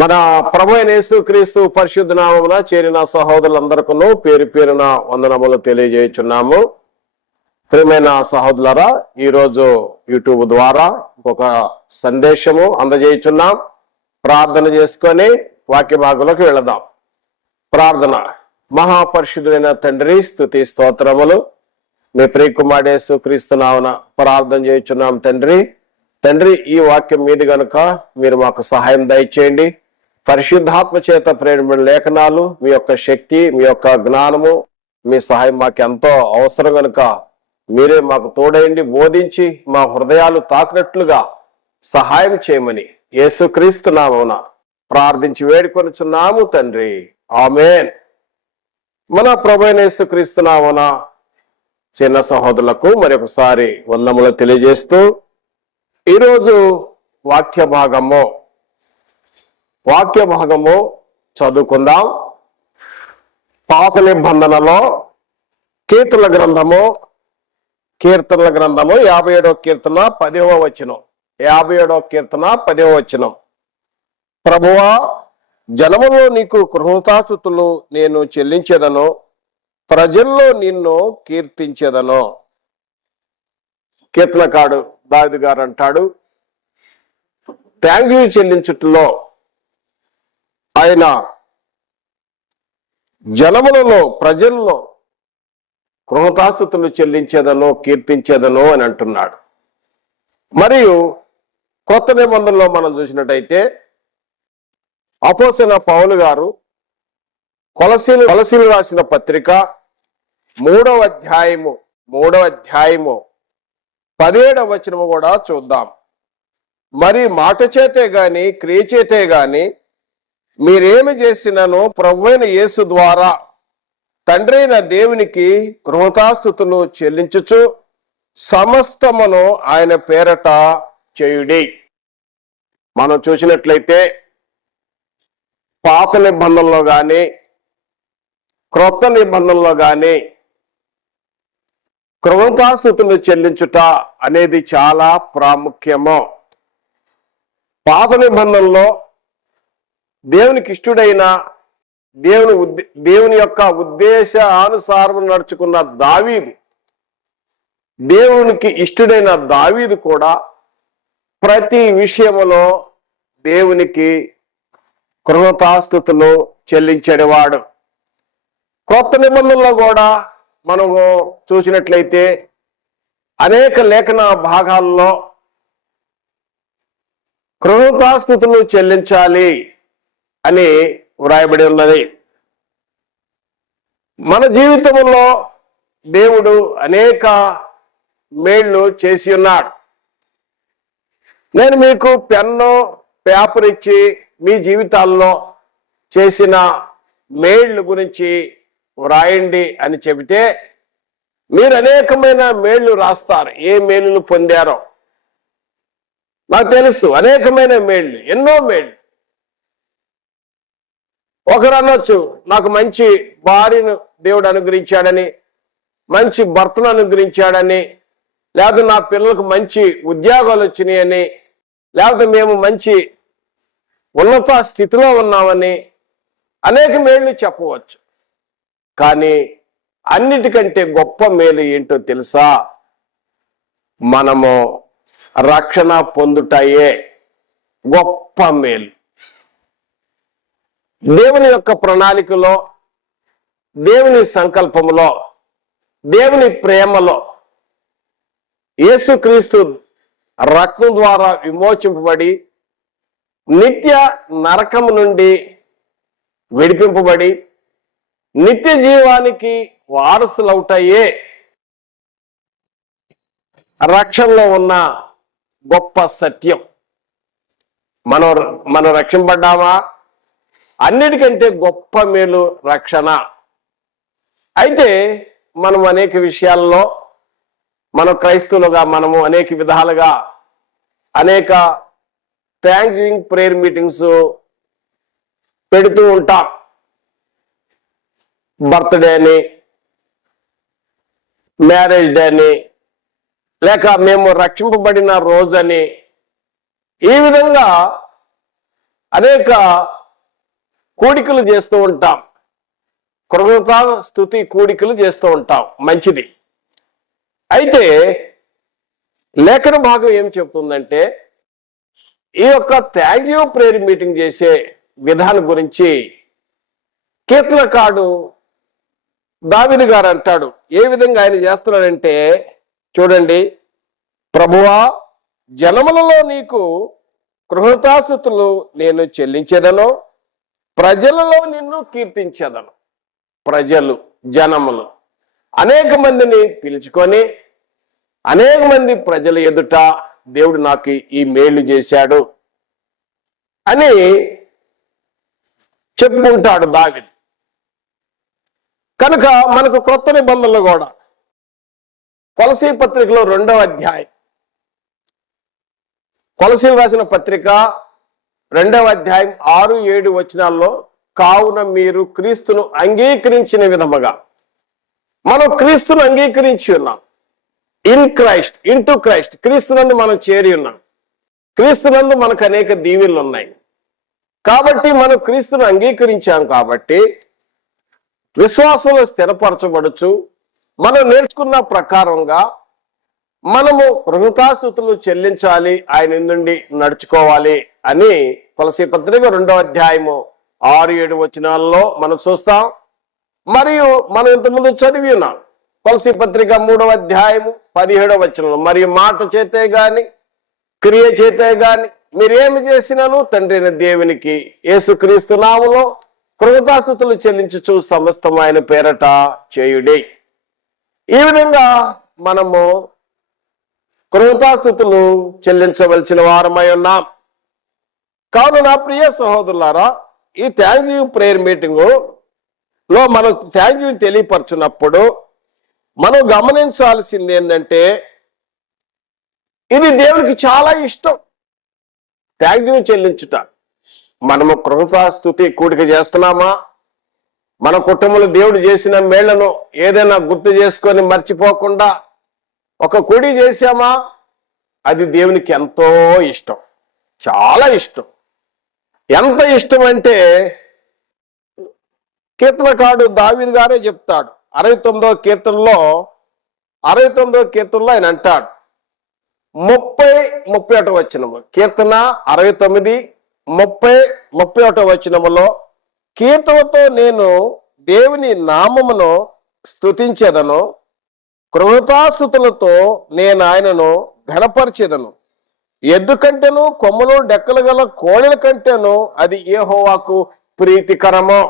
మన ప్రభు అయిన యేసుక్రీస్తు పరిశుద్ధ నామమున చేరిన సహోదరులందరికీ పేరు పేరున వందనములు తెలియజేయుచున్నాము. ప్రియమైన సహోదరులారా, ఈరోజు యూట్యూబ్ ద్వారా ఒక సందేశము అందజేయుచున్నాం. ప్రార్థన చేసుకొని వాక్య భాగంలోకి వెళదాం. ప్రార్థన. మహాపరిశుద్ధుడైన తండ్రి, స్తుతి స్తోత్రములు మీ ప్రియకుమారుడు యేసుక్రీస్తు నామమున ప్రార్థన చేయుచున్నాం. తండ్రి, ఈ వాక్యం మీది గనుక మీరు మాకు సహాయం దయచేయండి. పరిశుద్ధాత్మ చేత ప్రేరణ లేఖనాలు, మీ యొక్క శక్తి, మీ యొక్క జ్ఞానము, మీ సహాయం మాకు ఎంతో అవసరం కనుక మీరే మాకు తోడైండి బోధించి మా హృదయాలు తాకినట్లుగా సహాయం చేయమని యేసుక్రీస్తు నామమున ప్రార్థించి వేడుకొనుచున్నాము తండ్రి. ఆమేన్. మన ప్రభువైన యేసుక్రీస్తు నామమున చిన్న సహోదరులకు మరొకసారి వందనములు తెలియజేస్తూ ఈరోజు వాక్య భాగము చదువుకుందాం. పాత నిబంధనలో కీర్తనల గ్రంథము 57వ కీర్తన 10వ వచనం. 57వ కీర్తన 10వ వచనం. ప్రభువా, జనములో నీకు కృతజ్ఞతాస్తుతులు నేను చెల్లించెదను, ప్రజల్లో నిన్ను కీర్తించెదను. కీర్తనకాడు దావీదు గారు అంటాడు, థ్యాంక్ యూ చెల్లించుటలో ఆయన జనములలో ప్రజల్లో కృతజ్ఞతాస్తుతులు చెల్లించేదను, కీర్తించేదను అని అంటున్నాడు. మరియు కొత్త నిబంధనలో మనం చూసినట్టయితే అపోస్తలుడైన పౌలు గారు కొలసీలు రాసిన పత్రిక 3వ అధ్యాయము 17వ వచనము కూడా చూద్దాం. మరి మాట చేతే గాని క్రియ చేతే గాని మీరేమి చేసినను ప్రభువైన యేసు ద్వారా తండ్రి అయిన దేవునికి కృతజ్ఞతాస్తుతులు చెల్లించుచు సమస్తమును ఆయన పేరట చేయుడి. మనం చూసినట్లయితే పాత నిబంధనలో గాని క్రొత్త నిబంధనలో గాని కృతజ్ఞతాస్తుతులు చెల్లించుట అనేది చాలా ప్రాముఖ్యము. పాత నిబంధనలో దేవునికి ఇష్టడైన దేవుని యొక్క ఉద్దేశానుసారం నడుచుకున్న దావీదు, దేవునికి ఇష్టడైన దావీదు కూడా ప్రతి విషయములో దేవునికి కృతజ్ఞతాస్తుతులు చెల్లించేవాడు. కొత్త నిబంధనలో కూడా మనము చూసినట్లయితే అనేక లేఖన భాగాల్లో కృతజ్ఞతాస్తుతులు చెల్లించాలి అని వ్రాయబడి ఉన్నది. మన జీవితంలో దేవుడు అనేక మేళ్ళు చేసి ఉన్నాడు. నేను మీకు పెన్ను పేపర్ ఇచ్చి మీ జీవితాల్లో చేసిన మేళ్ళు గురించి వ్రాయండి అని చెబితే మీరు అనేకమైన మేళ్ళు రాస్తారు. ఏ మేలును పొందారో నాకు తెలుసు. అనేకమైన మేళ్ళు, ఎన్నో మేళ్ళు. ఒకరు అనొచ్చు, నాకు మంచి భార్యను దేవుడు అనుగ్రహించాడని, మంచి భర్తను అనుగ్రహించాడని, లేకపోతే నా పిల్లలకు మంచి ఉద్యోగాలు వచ్చినాయని, లేకపోతే మేము మంచి ఉన్నత స్థితిలో ఉన్నామని అనేక మేళ్ళు చెప్పవచ్చు. కానీ అన్నిటికంటే గొప్ప మేలు ఏంటో తెలుసా? మనము రక్షణ పొందుటయే గొప్ప మేలు. దేవుని యొక్క ప్రణాళికలో, దేవుని సంకల్పంలో, దేవుని ప్రేమలో యేసుక్రీస్తు రక్తం ద్వారా విమోచింపబడి నిత్య నరకము నుండి విడిపింపబడి నిత్య జీవానికి వారసులవుతాయే రక్షణలో ఉన్న గొప్ప సత్యం. మనం రక్షింపబడ్డామా? అన్నిటికంటే గొప్ప మేలు రక్షణ. అయితే మనం అనేక విషయాల్లో మన క్రైస్తవులుగా మనము అనేక విధాలుగా అనేక థ్యాంక్స్ గివింగ్ ప్రేయర్ మీటింగ్స్ పెడుతూ ఉంటాం. బర్త్డే అని, మ్యారేజ్ డే అని, లేక మేము రక్షింపబడిన రోజని, ఈ విధంగా అనేక కూడికలు చేస్తూ ఉంటాం, కృతజ్ఞతా స్తుతి కూడికలు చేస్తూ ఉంటాం, మంచిది. అయితే లేఖన భాగం ఏం చెప్తుందంటే ఈ యొక్క థ్యాంక్ యూ ప్రేయర్ మీటింగ్ చేసే విధానం గురించి కీర్తనకారుడు దావీదు గారు అంటాడు. ఏ విధంగా ఆయన చేస్తున్నాడంటే చూడండి, ప్రభువా జనములలో నీకు కృతజ్ఞతాస్తుతులు నేను చెల్లించేదను, ప్రజలలో నిన్ను కీర్తించేదను. ప్రజలు, జనములు అనేక మందిని పిలుచుకొని అనేక మంది ప్రజల ఎదుట దేవుడు నాకు ఈ మేలు చేశాడు అని చెప్పుకుంటాడు దావీదు. కనుక మనకు క్రొత్త నిబంధనలు కూడా కొలసీ పత్రికలో 2వ అధ్యాయం, కొలసీలు రాసిన పత్రిక 2వ అధ్యాయం 6-7 వచనాల్లో, కావున మీరు క్రీస్తును అంగీకరించిన విధముగా, మనం క్రీస్తును అంగీకరించి ఉన్నాం. ఇన్ క్రైస్ట్, ఇంటూ క్రైస్ట్, క్రీస్తునందు మనం చేరి ఉన్నాం. క్రీస్తునందు మనకు అనేక దీవెనలు ఉన్నాయి. కాబట్టి మనం క్రీస్తును అంగీకరించాం కాబట్టి విశ్వాసంలో స్థిరపరచబడచ్చు. మనం నేర్చుకున్న ప్రకారంగా మనము కృతజ్ఞతాస్తుతులు చెల్లించాలి, ఆయన నుండి నడుచుకోవాలి అని కొలసీ పత్రిక 2వ అధ్యాయము 6-7 వచనాల్లో మనం చూస్తాం. మరియు మనం ఇంతకుముందు చదివి ఉన్నాం కొలసీ పత్రిక 3వ అధ్యాయము 17వ వచనంలో, మరియు మాట చేతే గాని క్రియ చేతే గాని మీరేమి చేసినాను తండ్రి అయిన దేవునికి యేసుక్రీస్తు నామములో కృతజ్ఞతాస్తుతులు చెల్లించుచు సమస్తం ఆయన పేరట చేయుడి. ఈ విధంగా మనము కృతజ్ఞతాస్తుతులు చెల్లించవలసిన వారమై ఉన్నాం. కావున నా ప్రియ సహోదరులారా, ఈ థ్యాంక్ యూ ప్రేయర్ మీటింగు లో మనం థ్యాంక్ యూ తెలియపరచున్నప్పుడు మనం గమనించాల్సింది ఏంటంటే ఇది దేవునికి చాలా ఇష్టం. థ్యాంక్ యూ చెల్లించుట. మనము కృతజ్ఞతాస్తుతి కూడిక చేస్తున్నామా? మన కుటుంబంలో దేవుడు చేసిన మేళ్లను ఏదైనా గుర్తు చేసుకొని మర్చిపోకుండా ఒక కూడి చేశామా? అది దేవునికి ఎంతో ఇష్టం, చాలా ఇష్టం. ఎంత ఇష్టం అంటే కీర్తనకారుడు దావీదు గారే చెప్తాడు. 69వ కీర్తనలో ఆయన అంటాడు, 30-31 వచనము, కీర్తన 69-30-31 వచనములో, కీర్తనతో నేను దేవుని నామమును స్తుతించెదను, కృతజ్ఞతాస్తుతులతో నేను ఆయనను ఘనపరిచెదను. ఎద్దు కంటేను కొమ్ములు డెక్కలు గల కోడెల కంటేను అది యెహోవాకు ప్రీతికరమో,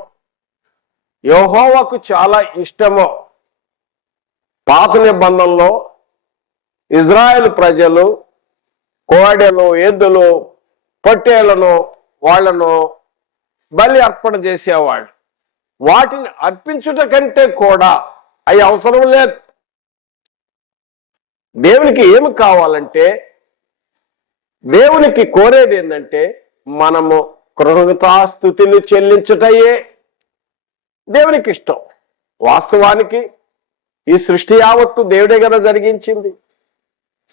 యెహోవాకు చాలా ఇష్టమో. పాత నిబంధనలో ఇజ్రాయెల్ ప్రజలు కోడెలు, ఎద్దులు, పొట్టేళ్లను వాళ్ళను బలి అర్పణ చేసేవాళ్ళు. వాటిని అర్పించుట కంటే కూడా అవి అవసరం లేదు. దేవునికి ఏమి కావాలంటే, దేవునికి కోరేది ఏంటంటే మనము కృతజ్ఞతాస్తుతులు చెల్లించుటయే దేవునికి ఇష్టం. వాస్తవానికి ఈ సృష్టి యావత్తు దేవుడే కదా జరిగించింది.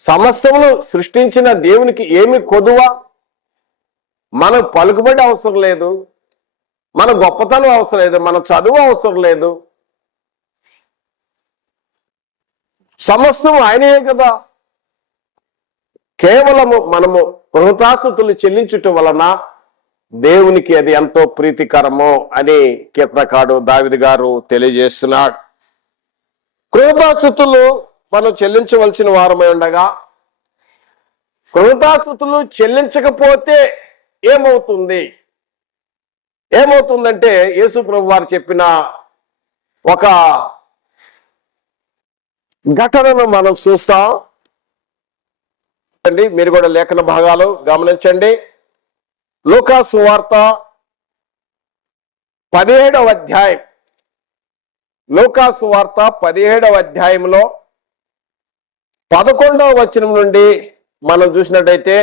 సమస్తమును సృష్టించిన దేవునికి ఏమి కొదువా? మన పలుకుబడి అవసరం లేదు, మన గొప్పతనం అవసరం లేదు, మన చదువు అవసరం లేదు. సమస్తం ఆయనే కదా. కేవలము మనము కృతజ్ఞతాస్తుతులు చెల్లించుట వలన దేవునికి అది ఎంతో ప్రీతికరమో అని కీర్తనకారుడు దావీదు గారు తెలియజేస్తున్నాడు. కృతజ్ఞతాస్తుతులు మనం చెల్లించవలసిన వారమై ఉండగా, కృతజ్ఞతాస్తుతులు చెల్లించకపోతే ఏమవుతుందంటే యేసు ప్రభు వారు చెప్పిన ఒక ఘటనను మనం చూస్తాం. మీరు కూడా లేఖన భాగాలు గమనించండి. లూకా సువార్త 17వ అధ్యాయం, లూకా సువార్త 17వ అధ్యాయంలో 11వ వచనం నుండి మనం చూసినట్టయితే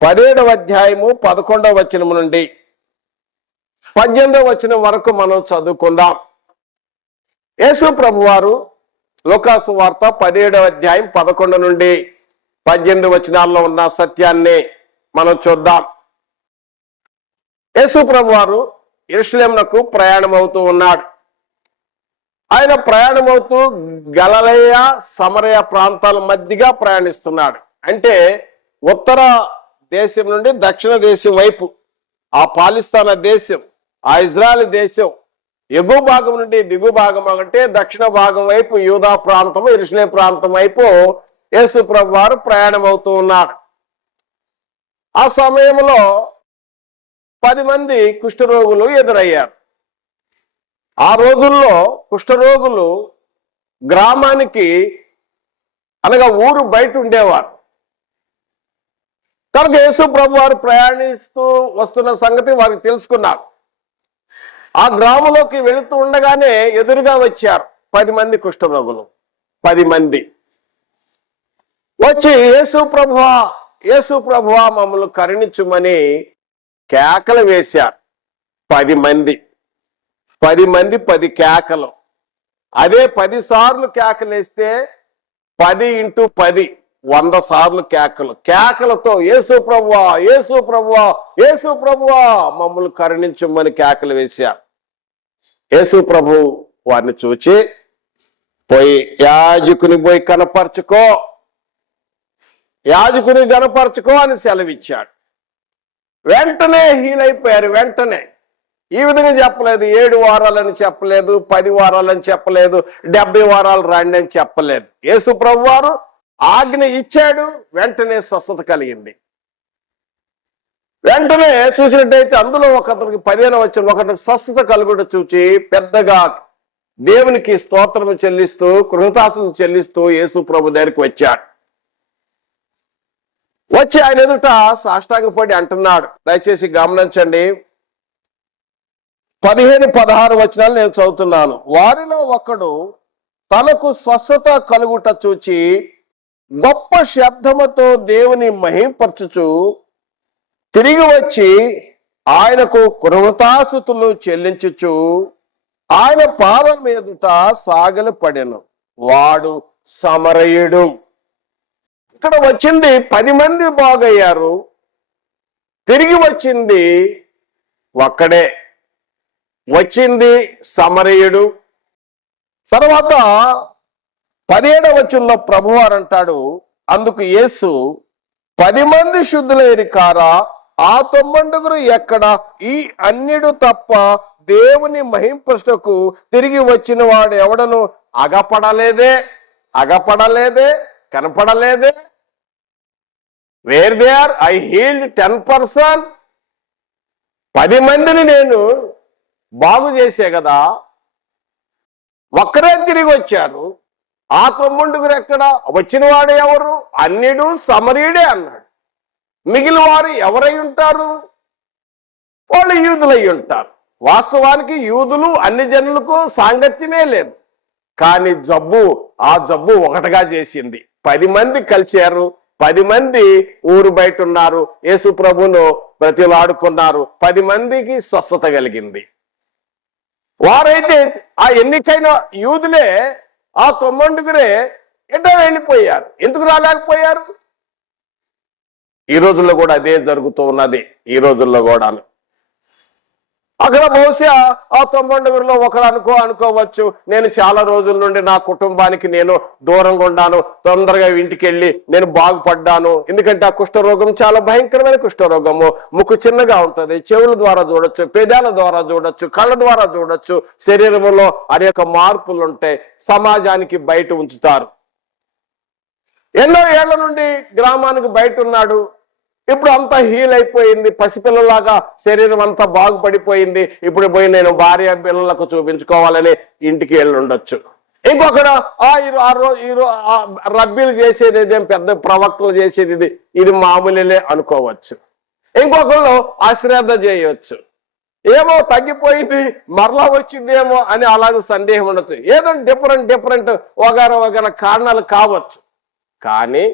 17వ అధ్యాయము 11వ వచనం నుండి 18వ వచనం వరకు మనం చదువుకుందాం. యేసు ప్రభు వారు లూకా సువార్త 17వ అధ్యాయం 11 నుండి 18 వచనాల్లో ఉన్న సత్యాన్ని మనం చూద్దాం. యేసు ప్రభువారు యెరూషలేమునకు ప్రయాణం అవుతూ ఉన్నాడు. ఆయన ప్రయాణమవుతూ గలిలయ సమరయ ప్రాంతాల మధ్యగా ప్రయాణిస్తున్నాడు. అంటే ఉత్తర దేశం నుండి దక్షిణ దేశం వైపు, ఆ పాలిస్తాన దేశం, ఆ ఇజ్రాయెల్ దేశం ఎగువ భాగం నుండి దిగువ భాగం అంటే దక్షిణ భాగం వైపు యూదా ప్రాంతం, యెరూషలేము ప్రాంతం వైపు యేసు ప్రభువారు ప్రయాణం అవుతూ ఉన్నాడు. ఆ సమయంలో 10 మంది కుష్ఠరోగులు ఎదురయ్యారు. ఆ రోజుల్లో కుష్ఠరోగులు గ్రామానికి అనగా ఊరు బయట ఉండేవారు. కనుక యేసు ప్రభు వారు ప్రయాణిస్తూ వస్తున్న సంగతి వారికి తెలుసుకున్నారు. ఆ గ్రామంలోకి వెళుతూ ఉండగానే ఎదురుగా వచ్చారు 10 మంది కుష్ఠరోగులు. 10 మంది వచ్చి యేసు ప్రభువా మమ్మల్ని కరుణించుమని కేకలు వేశారు. 10 మంది 10 కేకలు. అదే 10 సార్లు కేకలు వేస్తే 10 × 10 100 సార్లు కేకలతో యేసు ప్రభువా యేసు ప్రభువా యేసు ప్రభువా మమ్మల్ని కరుణించుమని కేకలు వేశారు. యేసు ప్రభు వారిని చూచి పోయి యాజకుని పోయి యాజకుని గణపరచుకో అని సెలవిచ్చాడు. వెంటనే హీలైపోయారు. వెంటనే ఈ విధంగా చెప్పలేదు. 7 వారాలని చెప్పలేదు, 10 వారాలని చెప్పలేదు, 70 వారాలు రండి అని చెప్పలేదు. యేసు ప్రభు వారు ఆజ్ఞ ఇచ్చాడు. వెంటనే స్వస్థత కలిగింది. వెంటనే చూసినట్టయితే అందులో ఒకరికి 15వ వచనం ఒకరికి స్వస్థత కలుగుట చూచి పెద్దగా దేవునికి స్తోత్రము చెల్లిస్తూ కృతజ్ఞతలు చెల్లిస్తూ యేసు ప్రభు దగ్గరికి వచ్చాడు. వచ్చి ఆయన ఎదుట సాష్టాంగపడి అంటున్నాడు. దయచేసి గమనించండి. 15-16 వచనాలు నేను చదువుతున్నాను. వారిలో ఒకడు తనకు స్వస్థత కలుగుట చూచి గొప్ప శబ్దముతో దేవుని మహింపరచుచు తిరిగి వచ్చి ఆయనకు కృతజ్ఞతాస్తుతులు చెల్లించుచు ఆయన పాదం మీదుట సాగిల పడెను. వాడు సమరయుడు. ఇక్కడ వచ్చింది 10 మంది బాగయ్యారు. తిరిగి వచ్చింది ఒక్కడే. వచ్చింది సమరయుడు. తర్వాత 17వ వచనంలో ప్రభువారు అంటాడు, అందుకు యేసు 10 మంది శుద్ధులైరి కారా, ఆ 9 ఎక్కడ? ఈ అన్యుడు తప్ప దేవుని మహింపరచుటకు తిరిగి వచ్చిన వాడు ఎవడను అగపడలేదే కనపడలేదే. Where they are? I healed 10%. 10 మందిని నేను బాగు చేసే కదా, ఒక్కరే తిరిగి వచ్చారు. ఆ 9 ఎక్కడ? వచ్చిన వాడు ఎవరు? అన్యుడు సమరీయుడే అన్నాడు. మిగిలిన వారు ఎవరై ఉంటారు? వాళ్ళు యూదులై ఉంటారు. వాస్తవానికి యూదులు అన్ని జనులకు సాంగత్యమే లేదు. కానీ ఆ జబ్బు ఒకటిగా చేసింది. 10 మంది కలిశారు. 10 మంది ఊరు బయట ఉన్నారు. యేసు ప్రభును బ్రతిలాడుకున్నారు. 10 మందికి స్వస్థత కలిగింది. వారైతే ఆ ఎన్నికైన యూదులే ఆ 9 ఎటో వెళ్ళిపోయారు. ఎందుకు రాలేకపోయారు? ఈ రోజుల్లో కూడా అదే జరుగుతూ ఉన్నది. ఈ రోజుల్లో కూడాను అక్కడ బహుశా ఆ 9లో ఒకడు అనుకోవచ్చు, నేను చాలా రోజుల నుండి నా కుటుంబానికి నేను దూరంగా ఉన్నాను, తొందరగా ఇంటికి వెళ్ళి నేను బాగుపడ్డాను. ఎందుకంటే ఆ కుష్ఠరోగం చాలా భయంకరమైన కుష్ఠరోగము. ముక్కు చిన్నగా ఉంటుంది, చెవుల ద్వారా చూడొచ్చు, పెదాల ద్వారా చూడొచ్చు, కళ్ళ ద్వారా చూడొచ్చు. శరీరంలో అనేక మార్పులు ఉంటాయి. సమాజానికి బయట ఉంచుతారు. ఎన్నో ఏళ్ల నుండి గ్రామానికి బయట ఉన్నాడు. ఇప్పుడు అంతా హీల్ అయిపోయింది. పసిపిల్లలాగా శరీరం అంతా బాగుపడిపోయింది. ఇప్పుడు పోయి నేను భార్య పిల్లలకు చూపించుకోవాలని ఇంటికి వెళ్ళి ఉండొచ్చు. ఇంకొకడు రబ్బీలు చేసేది ఇదేం పెద్ద ప్రవక్తలు చేసేది ఇది మామూలులే అనుకోవచ్చు. ఇంకొకళ్ళు అశ్రద్ధ చేయవచ్చు. ఏమో తగ్గిపోయింది మరలా వచ్చిందేమో అని అలాగే సందేహం ఉండొచ్చు. ఏదో డిఫరెంట్ వగర కారణాలు కావచ్చు. కానీ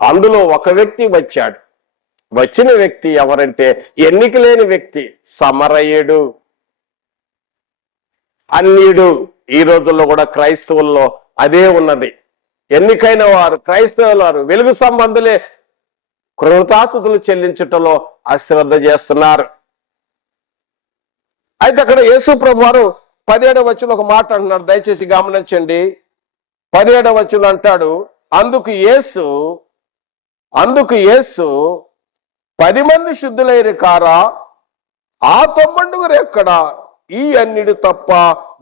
అందులో ఒక వ్యక్తి వచ్చాడు. వచ్చిన వ్యక్తి ఎవరంటే ఎన్నిక లేని వ్యక్తి, సమరయుడు, అన్యుడు. ఈ రోజుల్లో కూడా క్రైస్తవుల్లో అదే ఉన్నది. ఎన్నికైన వారు, క్రైస్తవుల వారు, వెలుగు సంబంధులే కృతజ్ఞతలు చెల్లించటంలో అశ్రద్ధ చేస్తున్నారు. అయితే అక్కడ యేసు ప్రభు వారు 17వ వచనంలో ఒక మాట అంటున్నాడు, దయచేసి గమనించండి. 17వ వచనంలో అంటాడు, అందుకు యేసు 10 మంది శుద్ధులైన కారా, ఆ 90 ఎక్కడ? ఈ అన్నిటి తప్ప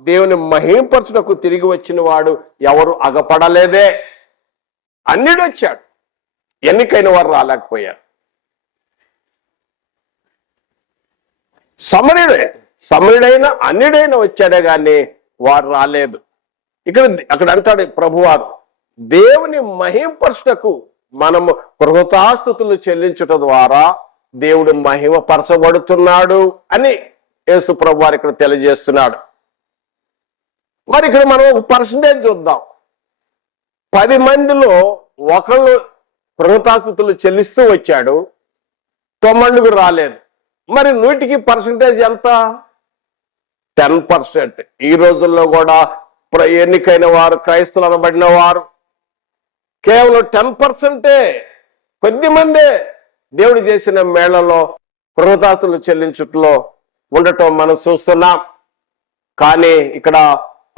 దేవుని మహింపరచుటకు తిరిగి వచ్చిన వాడు ఎవరు అగపడలేదే. అన్నిడు వచ్చాడు, ఎన్నికైన వారు రాలేకపోయారు. సమరుడైన అన్నిడైన వచ్చాడే గాని వారు రాలేదు. అక్కడ అంటాడు ప్రభువారు, దేవుని మహింపరచుటకు మనము కృతజ్ఞతాస్తుతులు చెల్లించుట ద్వారా దేవుడు మహిమపరచబడుతున్నాడు అని యేసు ప్రభువారు ఇక్కడ తెలియజేస్తున్నాడు. మరి ఇక్కడ మనం ఒక పర్సంటేజ్ చూద్దాం. 10 మందిలో ఒకళ్ళు కృతజ్ఞతాస్తుతులు చెల్లిస్తూ వచ్చాడు, 9 రాలేదు. మరి 100కి పర్సంటేజ్ ఎంత? 10%. ఈ రోజుల్లో కూడా ఎన్నికైన వారు, క్రైస్తవులు అనబడిన వారు కేవలం 10%, కొద్ది మందే దేవుడు చేసిన మేళలో కృతజ్ఞతలు చెల్లించుట్లో ఉండటం మనం చూస్తున్నాం. కానీ ఇక్కడ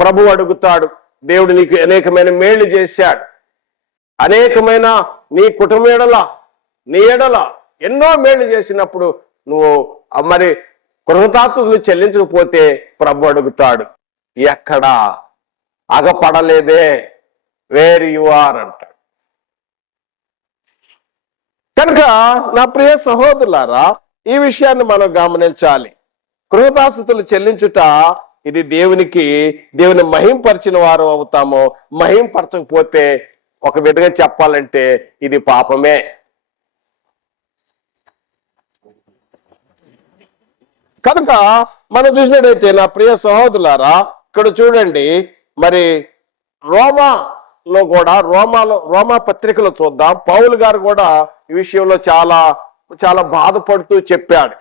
ప్రభు అడుగుతాడు, దేవుడు నీకు అనేకమైన మేళ్లు చేశాడు, అనేకమైన నీ కుటుంబ ఎడల, నీ ఎడల ఎన్నో మేళ్లు చేసినప్పుడు నువ్వు మరి కృతజ్ఞతలు చెల్లించకపోతే ప్రభు అడుగుతాడు, ఎక్కడా అగపడలేదే, వేర్ యు ఆర్ అంటాడు. కనుక నా ప్రియ సహోదరులారా, ఈ విషయాన్ని మనం గమనించాలి. కృతజ్ఞతలు చెల్లించుట ఇది దేవుని మహింపరిచిన వారు అవుతాము. మహింపరచకపోతే ఒక విధంగా చెప్పాలంటే ఇది పాపమే. కనుక మనం చూసినట్టయితే నా ప్రియ సహోదరులారా, ఇక్కడ చూడండి, మరి రోమా పత్రికలో చూద్దాం. పౌలు గారు కూడా ఈ విషయంలో చాలా చాలా బాధపడుతూ చెప్పాడు.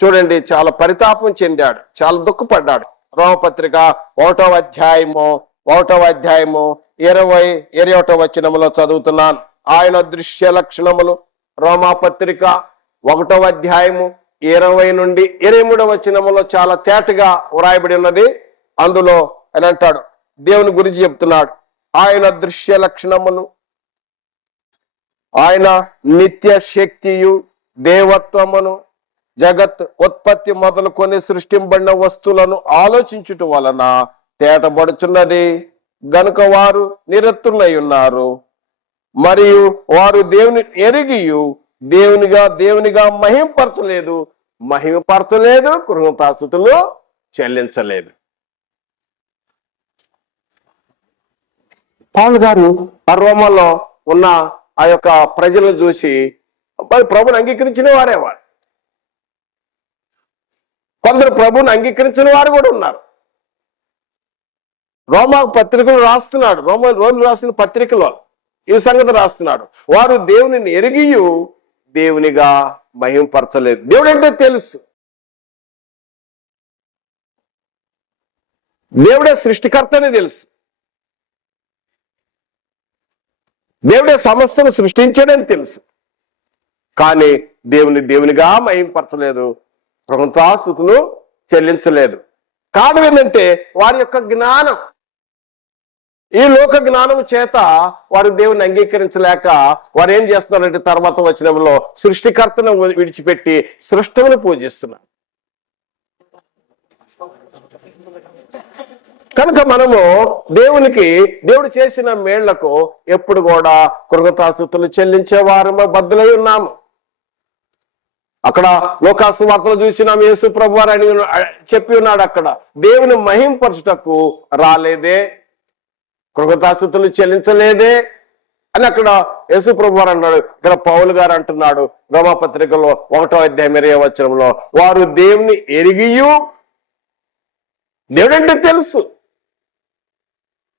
చూడండి, చాలా పరితాపం చెందాడు, చాలా దుఃఖపడ్డాడు. రోమపత్రిక 1వ అధ్యాయము 21వ వచనములో చదువుతున్నాను. ఆయన దృశ్య లక్షణములు, రోమాపత్రిక 1వ అధ్యాయము 20 నుండి 23వ వచనములో చాలా తేటగా వ్రాయబడి ఉన్నది. అందులో అని అంటాడు, దేవుని గురించి చెప్తున్నాడు. ఆయన దృశ్య లక్షణములు, ఆయన నిత్య శక్తియు దేవత్వమును, జగత్ ఉత్పత్తి మొదలుకొని సృష్టింపబడిన వస్తువులను ఆలోచించుట వలన తేటబడుచున్నది. గనుక వారు నిరతులై ఉన్నారు, మరియు వారు దేవుని ఎరిగియు దేవునిగా మహింపరచలేదు, కృతజ్ఞతాస్తుతులు చెల్లించలేదు. పౌలు గారు ఆ రోమాలో ఉన్న ఆ యొక్క ప్రజలను చూసి ప్రభుని అంగీకరించిన వారేవారు, కొందరు ప్రభుని అంగీకరించిన వారు కూడా ఉన్నారు. రోమా పత్రికలు రాస్తున్నాడు, రోమిలు రాసిన పత్రికలో ఈ సంగతి రాస్తున్నాడు. వారు దేవునిని ఎరిగియు దేవునిగా మహింపరచలేదు. దేవుడు అంటే తెలుసు, దేవుడే సృష్టికర్త అని తెలుసు, దేవుడే సమస్తను సృష్టించాడని తెలుసు. కానీ దేవునిగా మహింపరచలేదు, కృతజ్ఞతాస్తుతులు చెల్లించలేదు. కారణం ఏంటంటే వారి యొక్క జ్ఞానం, ఈ లోక జ్ఞానం చేత వారు దేవుని అంగీకరించలేక వారు ఏం చేస్తున్నారంటే తర్వాత వచనంలో సృష్టికర్తను విడిచిపెట్టి సృష్టిని పూజిస్తున్నారు. కనుక మనము దేవుడు చేసిన మేళ్లకు ఎప్పుడు కూడా కృతజ్ఞతాస్తుతులు చెల్లించే వారము బద్దులై ఉన్నాము. అక్కడ లోకాసు వార్తలు చూసినాం, యేసు ప్రభు వారు అని చెప్పి ఉన్నాడు, అక్కడ దేవుని మహింపరచుటకు రాలేదే, కృతజ్ఞతాస్తుతులు చెల్లించలేదే అని అక్కడ యేసు ప్రభు వారు అన్నాడు. ఇక్కడ పౌలు గారు అంటున్నాడు రోమాపత్రికలో 1వ అధ్యాయం 20వ వచనంలో, వారు దేవుని ఎరిగియు, దేవుడంటే తెలుసు,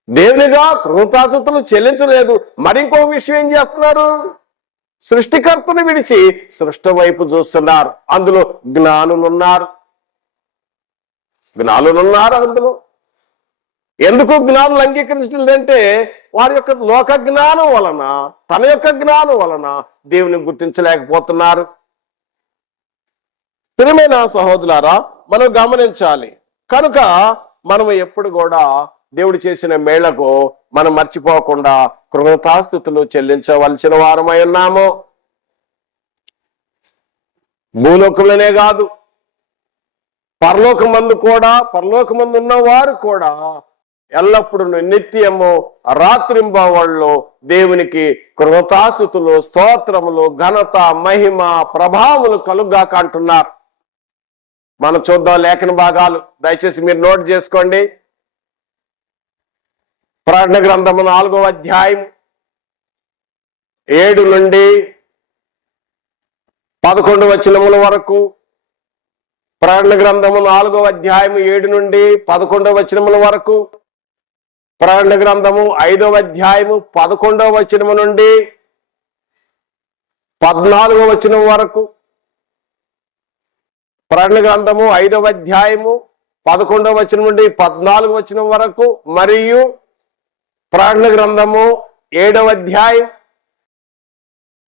దేవునిగా కృతజ్ఞతాస్తుతులు చెల్లించలేదు. మరింకో విషయం ఏం చేస్తున్నారు? సృష్టికర్తను విడిచి సృష్టి వైపు చూస్తున్నారు. అందులో జ్ఞానులున్నారు. అందులో ఎందుకు జ్ఞానులు అంగీకరించలేదంటే వారి యొక్క లోక జ్ఞానం వలన, తన యొక్క జ్ఞానం వలన దేవుని గుర్తించలేకపోతున్నారు. ప్రియమైన సహోదరులారా, మనం గమనించాలి. కనుక మనం ఎప్పుడు కూడా దేవుడు చేసిన మేళ్లకు మనం మర్చిపోకుండా కృతజ్ఞతాస్తుతులు చెల్లించవలసిన వారమై ఉన్నాము. భూలోకంలోనే కాదు, పరలోకమందు కూడా, పరలోకమందు ఉన్న వారు కూడా ఎల్లప్పుడూ నిత్యము రాత్రింబవళ్ళు దేవునికి కృతజ్ఞతాస్తుతులు, స్తోత్రములు, ఘనత, మహిమ, ప్రభావములు కలుగ్గాక అంటున్నారు. మనం చూద్దాం లేఖన భాగాలు, దయచేసి మీరు నోట్ చేసుకోండి. ప్రకటన గ్రంథము 4వ అధ్యాయం 7 నుండి 11 వచనముల వరకు. ప్రకటన గ్రంథము 4వ అధ్యాయం 7 నుండి 11 వచనముల వరకు. ప్రకటన గ్రంథము 5వ అధ్యాయము 11వ వచనము నుండి 14వ వచనం వరకు. ప్రకటన గ్రంథము 5వ అధ్యాయము 11వ వచనం నుండి 14వ వచనం వరకు. మరియు ప్రకటన గ్రంథము 7వ అధ్యాయం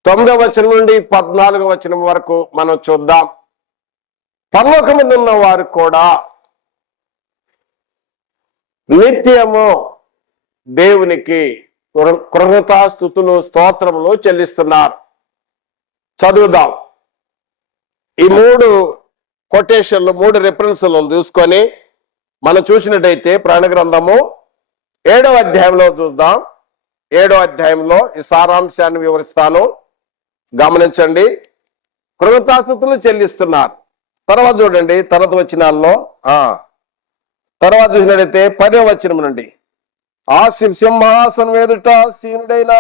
9వ వచనం నుండి 14వ వచనం వరకు మనం చూద్దాం. పరలోకమందు ఉన్న వారు కూడా నిత్యము దేవునికి కృతజ్ఞతాస్తుతులు, స్తోత్రములు చెల్లిస్తున్నారు. చదువుదాం. ఈ 3 కొటేషన్లు, 3 రిఫరెన్స్లు చూసుకొని మనం చూసినట్టయితే ప్రకటన గ్రంథము 7వ అధ్యాయంలో చూద్దాం. 7వ అధ్యాయంలో ఈ సారాంశాన్ని వివరిస్తాను, గమనించండి. కృతజ్ఞతాస్తుతులు చెల్లిస్తున్నారు. తర్వాత చూడండి, తర్వాత వచనాల్లో తర్వాత చూసినట్టయితే 10వ వచనం నుండి, ఆ సింహాసనం ఎదుట సీనుడైన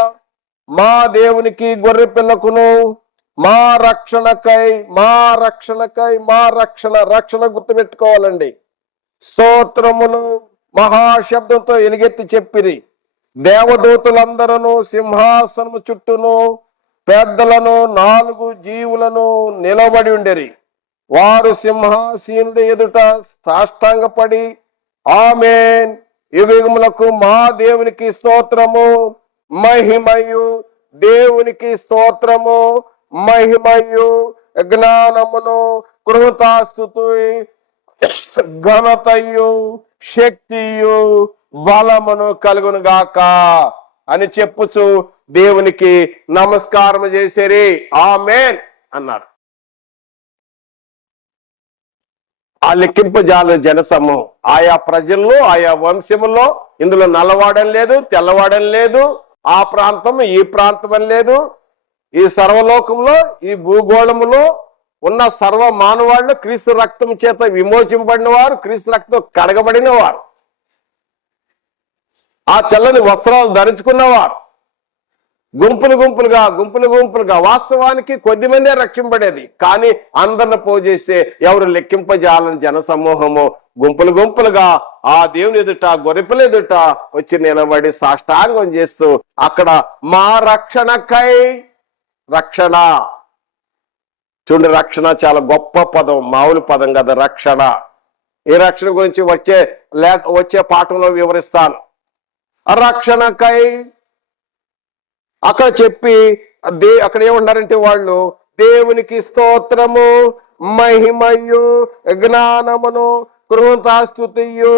మా దేవునికి, గొర్రె పిల్లకును మా రక్షణకై రక్షణ గుర్తుపెట్టుకోవాలండి. స్తోత్రములు మహాశబ్దంతో ఎలుగెత్తి చెప్పిరి. దేవదూతులందరూ సింహాసనము చుట్టూను పెద్దలను 4 జీవులను నిలబడి ఉండేరి. వారు సింహాసీనుడి ఎదుట సాష్టాంగపడి, ఆమేన్, యుగములకు మా దేవునికి స్తోత్రము మహిమయు, దేవునికి స్తోత్రము మహిమయు, జ్ఞానమును, కృతజ్ఞతాస్తుతి, ఘనతయు, శక్తియు, బలమును కలుగును గాక అని చెప్పుచు దేవునికి నమస్కారం చేసేరి. ఆమేన్ అన్నారు. ఆ లెక్కింపజాల జనసమూహం, ఆయా ప్రజల్లో, ఆయా వంశములో, ఇందులో నల్లవాడని లేదు, తెల్లవాడని లేదు, ఆ ప్రాంతం ఈ ప్రాంతం అని లేదు. ఈ సర్వలోకంలో, ఈ భూగోళములో ఉన్న సర్వ మానవాళ్ళు క్రీస్తు రక్తం చేత విమోచింపబడిన వారు, క్రీస్తు రక్తం కడగబడిన వారు, ఆ తెల్లని వస్త్రాలు ధరించుకున్నవారు, గుంపులు గుంపులుగా. వాస్తవానికి కొద్దిమందే రక్షింపబడేది, కానీ అందరిని పోజేస్తే ఎవరు లెక్కింపజాలని జనసమూహము గుంపులుగా ఆ దేవుని ఎదుట, గొర్రెపిల్ల ఎదుట వచ్చి నిలబడి సాష్టాంగం చేస్తూ అక్కడ మా రక్షణకై, రక్షణ చూడండి, రక్షణ చాలా గొప్ప పదం, మామూలు పదం కదా రక్షణ. ఈ రక్షణ గురించి వచ్చే పాఠంలో వివరిస్తాను. రక్షణకై అక్కడ చెప్పి అక్కడ ఏమన్నారంటే వాళ్ళు దేవునికి స్తోత్రము మహిమయు, జ్ఞానమును, కృతజ్ఞతాస్తుతియు,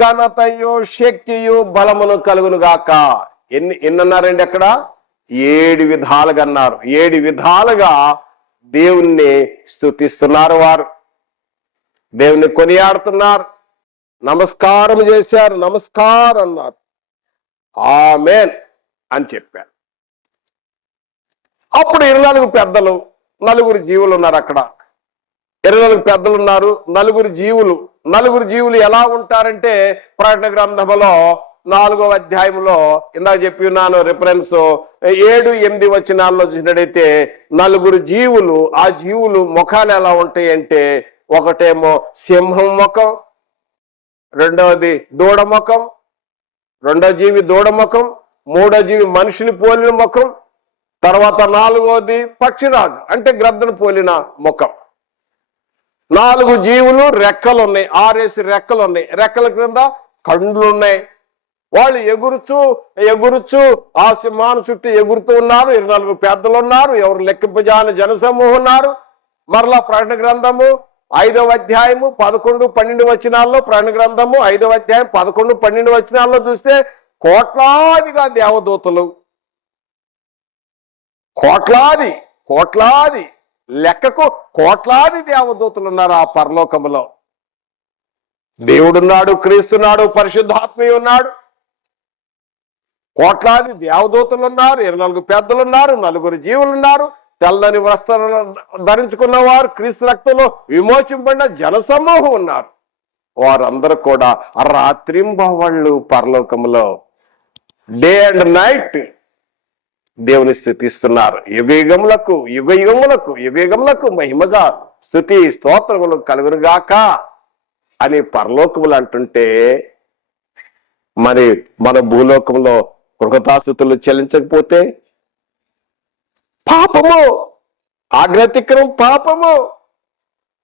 ఘనతయు, శక్తియు, బలమును కలుగును గాక. ఎన్ని అన్నారండి అక్కడ? 7 విధాలుగా అన్నారు. 7 విధాలుగా దేవుణ్ణి స్తుతిస్తున్నారు. వారు దేవుణ్ణి కొనియాడుతున్నారు, నమస్కారం చేశారు, నమస్కారం అన్నారు, ఆమేన్ అని చెప్పారు. అప్పుడు 24 పెద్దలు, 4 జీవులు ఉన్నారు అక్కడ. 24 పెద్దలు ఉన్నారు, 4 జీవులు. 4 జీవులు ఎలా ఉంటారంటే ప్రకటన గ్రంథంలో 4వ అధ్యాయంలో ఇందాక చెప్పి ఉన్నాను రిఫరెన్స్ 7, 8 వచనాల్లో చూసినట్టయితే 4 జీవులు. ఆ జీవులు ముఖాలు ఎలా ఉంటాయి అంటే, ఒకటేమో సింహం ముఖం, రెండవది దూడ ముఖం, రెండో జీవి దూడ ముఖం, మూడో జీవి మనిషిని పోలిన ముఖం, తర్వాత 4వది పక్షిరాజు అంటే గ్రద్దను పోలిన ముఖం. 4 జీవులు, రెక్కలు ఉన్నాయి, 6 రెక్కలు ఉన్నాయి, రెక్కల క్రింద కండ్లు ఉన్నాయి. వాళ్ళు ఎగురుచు ఆ సింహాను చుట్టూ ఎగురుతూ ఉన్నారు. 24 పెద్దలు ఉన్నారు, ఎవరు లెక్కింపజాని జనసమూహం ఉన్నారు. మరలా ప్రకటన గ్రంథము 5వ అధ్యాయము 11, 12 వచనాల్లో, ప్రకటన గ్రంథము 5వ అధ్యాయం 11, 12 వచనాల్లో చూస్తే కోట్లాదిగా దేవదూతలు, కోట్లాది లెక్కకు కోట్లాది దేవదూతలు ఉన్నారు ఆ పరలోకములో. దేవుడున్నాడు, క్రీస్తున్నాడు, పరిశుద్ధాత్మ ఉన్నాడు. కోట్లాది దేవదూతలు ఉన్నారు, 24 పెద్దలు ఉన్నారు, 9 జీవులు ఉన్నారు, తెల్లని వస్త్రాలను ధరించుకున్నవారు, క్రీస్తు రక్తంలో విమోచింపబడిన జనసమూహం ఉన్నారు. వారందరూ కూడా రాత్రింబవళ్ళు పరలోకములో డే అండ్ నైట్ దేవుని స్తుతిస్తున్నారు. యుగయుగములకు మహిమగా స్తుతి స్తోత్రములు కలుగునుగాక అని పరలోకములు అంటుంటే, మరి మన భూలోకంలో కృతజ్ఞతాస్తుతులు చెల్లించకపోతే పాపము, ఆజ్ఞాతిక్రమం పాపము,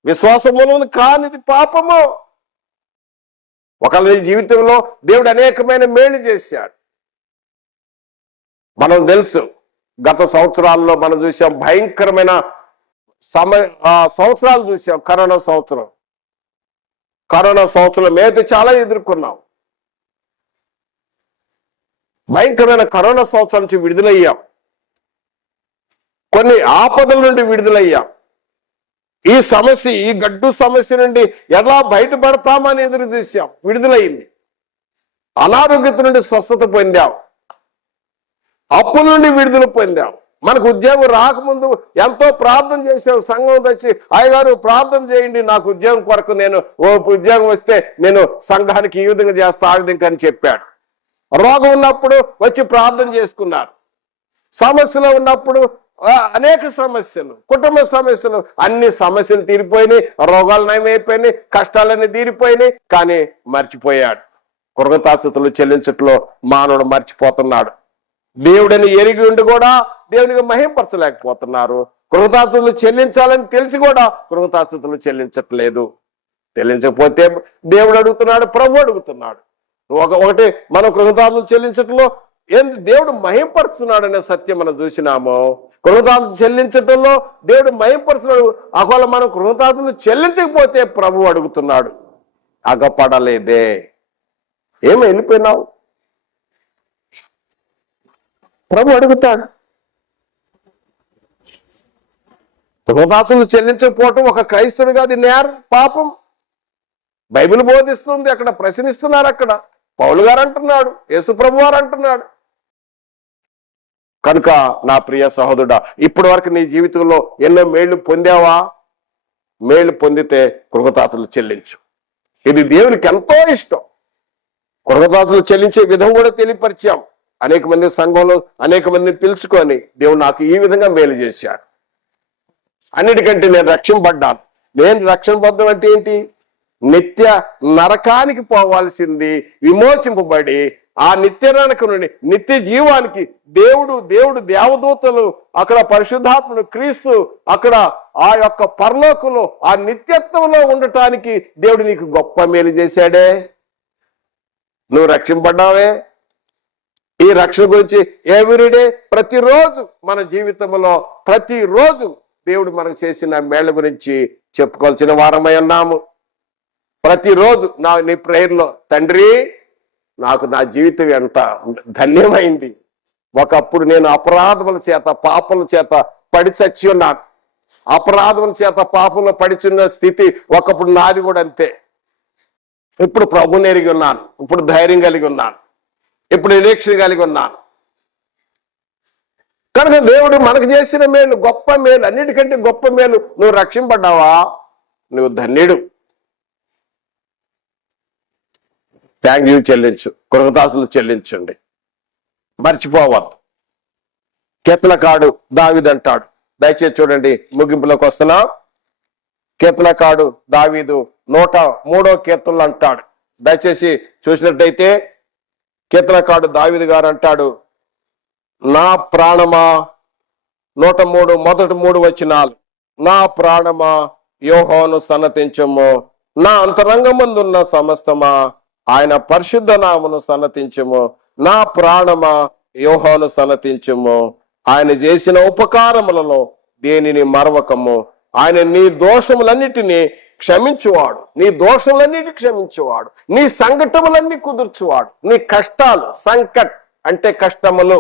విశ్వాసములను కానిది పాపము. ఒకళ్ళ జీవితంలో దేవుడు అనేకమైన మేలు చేశాడు. మనం తెలుసు, గత సంవత్సరాల్లో మనం చూసాం, భయంకరమైన సంవత్సరాలు చూసాం. కరోనా సంవత్సరం మీద చాలా ఎదుర్కొన్నాం. భయంకరమైన కరోనా సంవత్సరం నుంచి విడుదలయ్యాం. కొన్ని ఆపదల నుండి విడుదలయ్యాం. ఈ గడ్డు సమస్య నుండి ఎలా బయటపడతామని ఎదురు చూసాం, విడుదలయ్యింది. అనారోగ్యత నుండి స్వస్థత పొందాం. అప్పుల నుండి విడుదల పొందాం. మనకు ఉద్యోగం రాకముందు ఎంతో ప్రార్థన చేసాం. సంఘం వచ్చి, అయ్యగారు ప్రార్థన చేయండి, నాకు ఉద్యోగం కొరకు, నేను ఉద్యోగం వస్తే నేను సంఘానికి ఈ విధంగా చేస్తా, ఆ విధంగా అని చెప్పాడు. రోగం ఉన్నప్పుడు వచ్చి ప్రార్థన చేసుకున్నారు. సమస్యలో ఉన్నప్పుడు అనేక సమస్యలు, కుటుంబ సమస్యలు, అన్ని సమస్యలు తీరిపోయినాయి, రోగాలు నయమైపోయినాయి, కష్టాలన్నీ తీరిపోయినాయి. కానీ మర్చిపోయాడు. కృతజ్ఞతాస్తుతులు చెల్లించట్లో మానవుడు మర్చిపోతున్నాడు. దేవుడని ఎరిగి ఉండి కూడా దేవునికి మహింపరచలేకపోతున్నారు. కృతజ్ఞతాస్తుతులు చెల్లించాలని తెలిసి కూడా కృతజ్ఞతాస్తుతులు చెల్లించట్లేదు. చెల్లించకపోతే దేవుడు అడుగుతున్నాడు, ప్రభు అడుగుతున్నాడు. ఒకటి మనం కృతజ్ఞతలు చెల్లించటంలో దేవుడు మహింపరుస్తున్నాడు అనే సత్యం మనం చూసినాము. కృతజ్ఞతలు చెల్లించటంలో దేవుడు మహింపరుస్తున్నాడు. ఒకవేళ మనం కృతజ్ఞతలు చెల్లించకపోతే ప్రభు అడుగుతున్నాడు, అగపడలేదే, ఏమి వెళ్ళిపోయినావు? ప్రభు అడుగుతాడు. కృతజ్ఞతలు చెల్లించకపోవటం ఒక క్రైస్తవుడిగా అది నేరం, పాపం. బైబిల్ బోధిస్తుంది, అక్కడ ప్రశ్నిస్తున్నారు. అక్కడ పౌలు గారు అంటున్నాడు, యేసు ప్రభు వారు అంటున్నాడు. కనుక నా ప్రియ సహోదరుడా, ఇప్పటి వరకు నీ జీవితంలో ఎన్నో మేళ్లు పొందావా? మేళ్లు పొందితే కృతజ్ఞతలు చెల్లించు. ఇది దేవునికి ఎంతో ఇష్టం. కృతజ్ఞతలు చెల్లించే విధం కూడా తెలియపరిచాం. అనేక మంది సంఘంలో అనేక మందిని పిలుచుకొని, దేవుడు నాకు ఈ విధంగా మేలు చేశాడు, అన్నిటికంటే నేను రక్షింపబడ్డాను. నేను రక్షణ పొందడం అంటే ఏంటి? నిత్య నరకానికి పోవాల్సింది విమోచింపబడి ఆ నిత్య నరకం నుండి నిత్య జీవానికి దేవుడు దేవదూతలు, అక్కడ పరిశుద్ధాత్ముడు క్రీస్తు, అక్కడ ఆ యొక్క పరలోకంలో ఆ నిత్యత్వంలో ఉండటానికి దేవుడు నీకు గొప్ప మేలు చేశాడే. నువ్వు రక్షింపడ్డావే. ఈ రక్షణ గురించి ఎవ్రీడే, ప్రతిరోజు మన జీవితంలో ప్రతిరోజు దేవుడు మనకు చేసిన మేళ్ల గురించి చెప్పుకోవాల్సిన వారమై ఉన్నాము. ప్రతిరోజు నీ ప్రేయర్లో, తండ్రి నాకు నా జీవితం ఎంత ధన్యమైంది. ఒకప్పుడు నేను అపరాధముల చేత పాపముల చేత పడి చచ్చి ఉన్నాను. అపరాధముల చేత పాపంలో పడిచున్న స్థితి ఒకప్పుడు నాది కూడా అంతే. ఇప్పుడు ప్రభుని ఎరిగి ఉన్నాను, ఇప్పుడు ధైర్యం కలిగి ఉన్నాను, ఇప్పుడు నిరీక్షణ కలిగి ఉన్నాను. కనుక దేవుడు మనకు చేసిన మేలు, గొప్ప మేలు, అన్నిటికంటే గొప్ప మేలు. నువ్వు రక్షింపడ్డావా? నువ్వు ధన్యుడు. థ్యాంక్ యూ చెల్లించు, కృతజ్ఞతలు చెల్లించండి, మర్చిపోవద్దు. కీర్తనకారుడు దావీదు అంటాడు, దయచేసి చూడండి, ముగింపులోకి వస్తున్నా. కీర్తనకారుడు దావీదు 103వ కీర్తనలు అంటాడు. దయచేసి చూసినట్టయితే కీర్తనకారుడు దావీదు గారు అంటాడు, నా ప్రాణమా, 103 మొదటి 3 వచనాలు, నా ప్రాణమా యెహోవాను సన్నతించుము, నా అంతరంగమందున్న సమస్తమా ఆయన పరిశుద్ధ నామమును సన్నతించుము, నా ప్రాణమా యెహోవాను సన్నతించుము, ఆయన చేసిన ఉపకారములలో దేనిని మరవకము, ఆయన నీ దోషములన్నిటినీ క్షమించువాడు, నీ దోషములన్నిటి క్షమించువాడు, నీ సంకటములన్నీ కుదుర్చువాడు, నీ కష్టాలు, సంకట్ అంటే కష్టములు,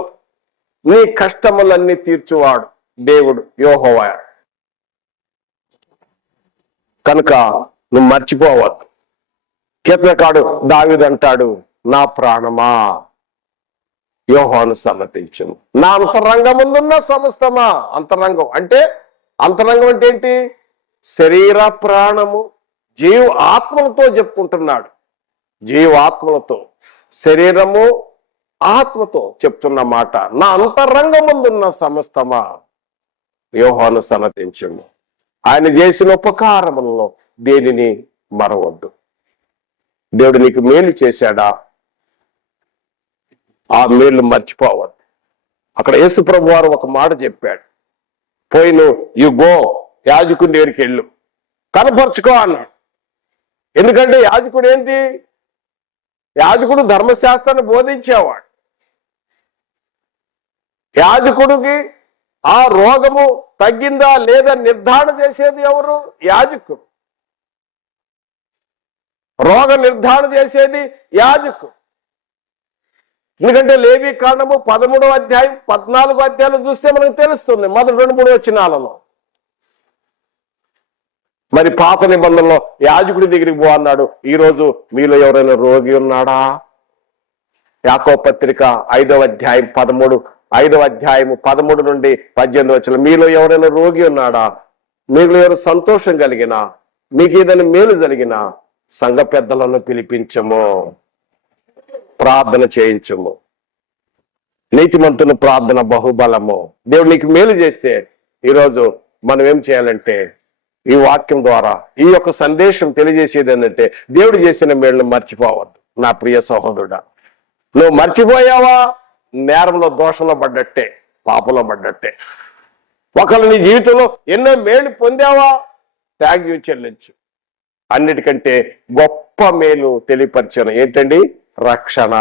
నీ కష్టములన్నీ తీర్చువాడు దేవుడు యెహోవా. కనుక నువ్వు మర్చిపోవద్దు. కీర్తనకారుడు దావీదు అంటాడు, నా ప్రాణమా యెహోవాను సన్నతించుము, నా అంతరంగముందున్న సమస్తమా. అంతరంగం అంటే ఏంటి? శరీర ప్రాణము ఆత్మలతో చెప్పుకుంటున్నాడు. ఆత్మలతో, శరీరము ఆత్మతో చెప్తున్న మాట, నా అంతరంగముందున్న సమస్తమా యెహోవాను సన్నతించుము. ఆయన చేసిన ఉపకారములలో దేనిని మరవద్దు. దేవుడు నీకు మేలు చేశాడా, ఆ మేలు మర్చిపోవద్దు. అక్కడ యేసు ప్రభు వారు ఒక మాట చెప్పాడు, పోయి నువ్వు యు గో, యాజకుని దగ్గరికి వెళ్ళు, కనపరుచుకో అన్నాడు. ఎందుకంటే యాజకుడు ఏంటి? యాజకుడు ధర్మశాస్త్రాన్ని బోధించేవాడు. యాజకుడికి ఆ రోగము తగ్గిందా లేదా నిర్ధారణ చేసేది ఎవరు? యాజకుడు. రోగ నిర్ధారణ చేసేది యాజకుడు. ఎందుకంటే లేవి కాండము 13వ అధ్యాయం 14వ అధ్యాయాలు చూస్తే మనకు తెలుస్తుంది, మొదటి 2-3 వచనాలలో. మరి పాత నిబంధనలో యాజకుడి దగ్గరికి పో అన్నాడు. ఈరోజు మీలో ఎవరైనా రోగి ఉన్నాడా? యాకోబు పత్రిక 5వ అధ్యాయం 13 నుండి 18 వచనం, మీలో ఎవరైనా రోగి ఉన్నాడా? మీలో ఎవరు సంతోషం కలిగినా, మీకు ఏదైనా మేలు జరిగినా సంఘ పెద్దలను పిలిపించము, ప్రార్థన చేయించము. నీతిమంతుని ప్రార్థన బహుబలము. దేవుడు నీకు మేలు చేస్తే ఈరోజు మనం ఏం చేయాలంటే, ఈ వాక్యం ద్వారా ఈ యొక్క సందేశం తెలియజేసేది ఏంటంటే, దేవుడు చేసిన మేలును మర్చిపోవద్దు. నా ప్రియ సహోదరుడా, నువ్వు మర్చిపోయావా, నేరంలో, దోషంలో పడ్డట్టే, పాపంలో పడ్డట్టే. ఒకళ్ళు నీ జీవితంలో ఎన్నో మేలు పొందావా, థ్యాంక్ యూ చెల్లించు. అన్నిటికంటే గొప్ప మేలు తెలియపరిచాను ఏంటండి? రక్షణ.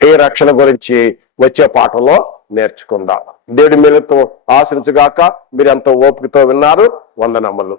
ఈ రక్షణ గురించి వచ్చే పాఠంలో నేర్చుకుందాం. దేవుడి మేలుతో ఆశించుగాక. మీరు ఎంతో ఓపికతో విన్నారు. వందనములు.